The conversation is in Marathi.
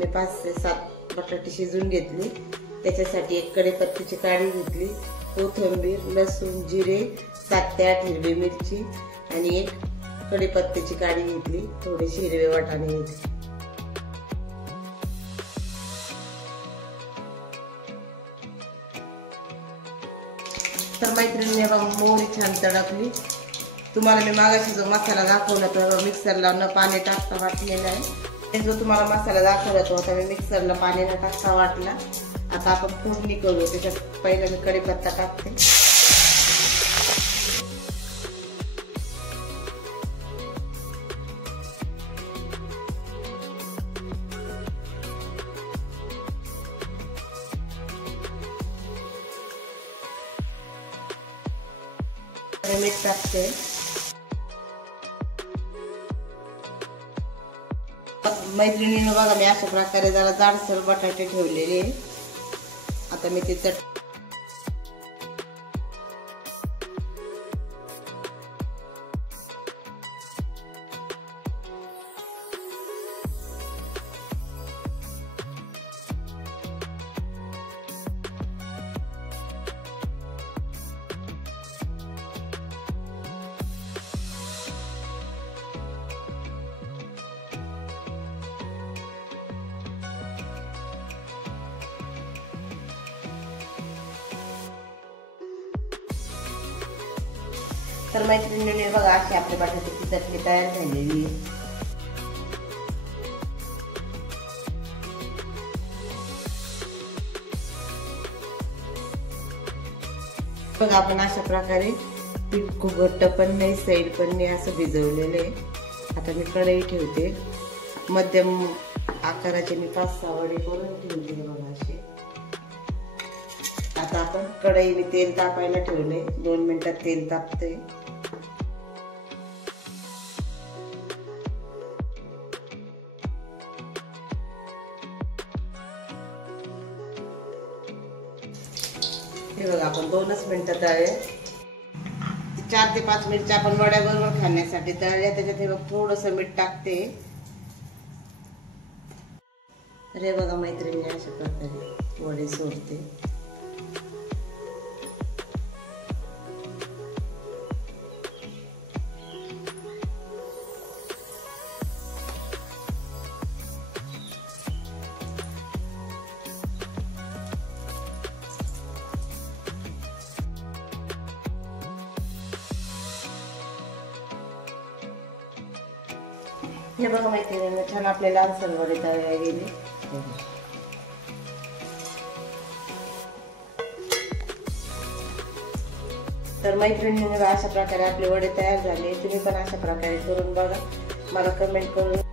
मी 5 ते 7 बटाटे शिजून घेतले। त्याच्यासाठी एक कढीपत्त्याची काडी घेतली, कोथिंबीर, लसूण, जिरे, 7 ते 8 हिरवी मिरची आणि एक कढीपत्त्याची काडी घेतली, थोडेसे हिरवे वाटाणे घेतले। तर मैत्रिणींनी बघा मोहरी छान तडकली। तुम्हाला मी मागाशी जो मसाला दाखवला तो मिक्सरला न पाणी टाकता वाटलेला आहे। जो तुम्हाला मसाला दाखवला तो आता मी मिक्सरला पाणी न टाकता वाटला। आता आपण फोडणी करू। त्याच्यात पहिला मी कढीपत्ता टाकते, मीठ टाकते, मैत्रिणीने बघा मी अशा प्रकारे जरा जाडसर बटाटे ठेवलेले। आता मी ते तर मैत्रिणीने बघा अशी आपली बटाट्याची चटणी तयार झालेली आहे। बघा आपण अशा प्रकारे पीठ खूप घट्ट पण नाही सैल पण नाही असं भिजवलेलं आहे। आता मी कढई ठेवते, मध्यम आकाराचे मी 5-6 वडे करून ठेवले बघा असे। आता आपण कढईने तेल तापायला ठेवले, 2 मिनिटात तेल तापते। हे बघा आपण 2च मिनिटं तळले। 4 ते 5 मिनिटं आपण वड्याबरोबर खाण्यासाठी तळले। त्याच्यात हे बघ थोडंसं मीठ टाकते। अरे बघा मैत्रिणी अशा प्रकारे वडे सोडते। हे बघा मैत्रिणींना छान आपले लालसर वडे तळले गेले। तर मैत्रिणींना अशा प्रकारे आपले वडे तयार झाले। तुम्ही पण अशा प्रकारे करून बघा, मला कमेंट करून